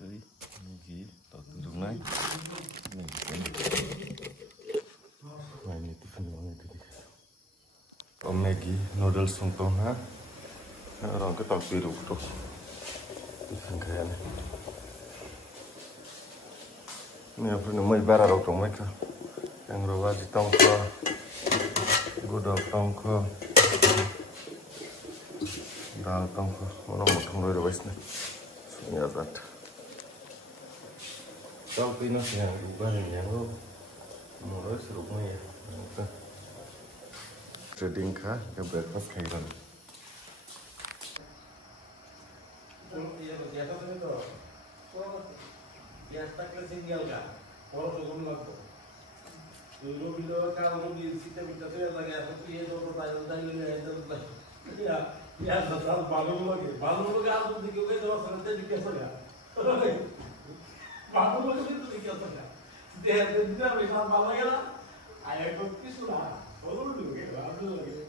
Tới gì tao tự dùng này này này thì phần nào này thì ông này gì noodles song tong ha orang cái tao tự dùng rồi thì phần cái này này phần mấy bara rồi trong mấy cái yang rồi di tong ko godok tong ko dal tong ko orang một thùng rồi wes này nhà giặt tao tin nó sẽ đủ ba hình luôn một đối xử cũng vậy trading khá cái breakfast hay lắm Bago itu dikit saja. Dia bisa bawa ya. Ayah kau kisah. Baru dulu ya, baru lagi.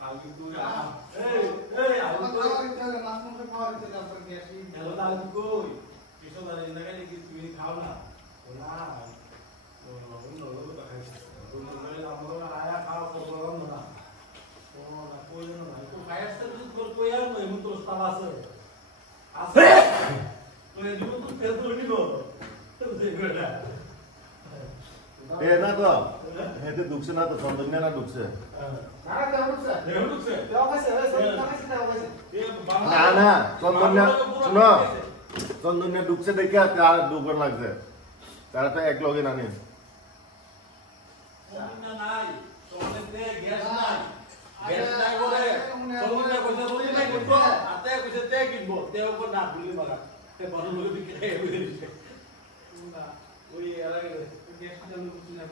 Tahu itu ya. Aku tahu itu ada masuk ke kau itu dapat kerja. Kalau tahu itu, kisah dari negara ini kita kau lah. Nah, lalu tak kasih. Lalu lalu ayah kau kebetulan mana? Oh, aku yang mana? Itu kayak sedikit berkoyang, memang terus talas. Asal. Kau itu tuh terus ini loh. Eh na to itu dukse na to sondanya na dukse na sondanya শুনো sondanya dukse দেখে আর দুবার লাগছে তারটা এক লগে না নিন sondanya নাই sondanya গ্যাস নাই গ্যাস নাই বলে sondanya কইছে sondanya কইতো আতে কইছে তে কিনবো তে উপর না ভুলি মারা তে বড় লোক দিকে হয়ে দিছে ওই এলাকায় গ্যাসটা চালু করতে না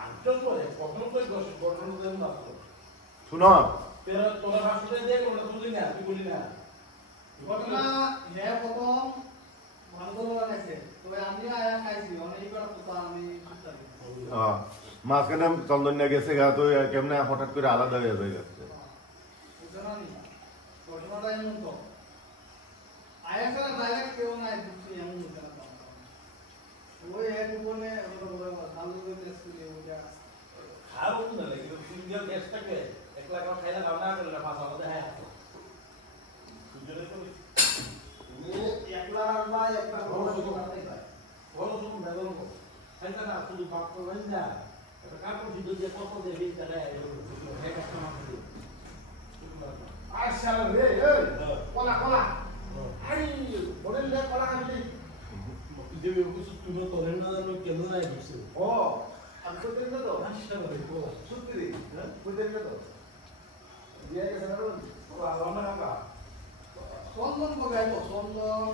আনতো পরে কখনো কই গঠন দেন না শুনো তেরা তোরা রাস্তায় দেখ ওটা তুই না তুই বলি না ঘটনা ইয়া প্রথম ভালো লাগাইছে তবে আমি আয়া খাইছি অনেকবার কথা আমি হ্যাঁ মাঝখানে চন্দন্য গেছে গা তো কেমনে হঠাৎ করে আলাদা হয়ে যাচ্ছে বুঝনা নি ঘটনাটা এমন তো আয়া ছাড়া ডাইরেক্ট কেউ নাই বুঝছি এমন বুঝনা ওই এক উপরে চালু করে স্কুলে ওটা খাবো না লাগে সিঙ্গেল গ্যাসটাকে একলা করে খাইলা রান্না করে না পাঁচ আলাদা হ্যাঁ সুজলে তো ও একলা রান্না একলা বড় শুধু রান্নাই হয় বড় শুধু মেগল কো খাইতা না শুধু পাক করবেন না এটা কাপড় শুধু যে কত দেবে তারা এই কাস্টমার দিয়ে আচ্ছা রে এই কোলা কোলা আই বড় লে কোলা খাবি Devi কিছু তুলো তোরেন না জানো কেন নাই দিছে ও আমি তো দেন না তো আচ্ছা ভাই তো সত্যি হ্যাঁ কই দেন না তো দিয়া গেছে না ও আলামা না চন্দন কো গাইবো চন্দন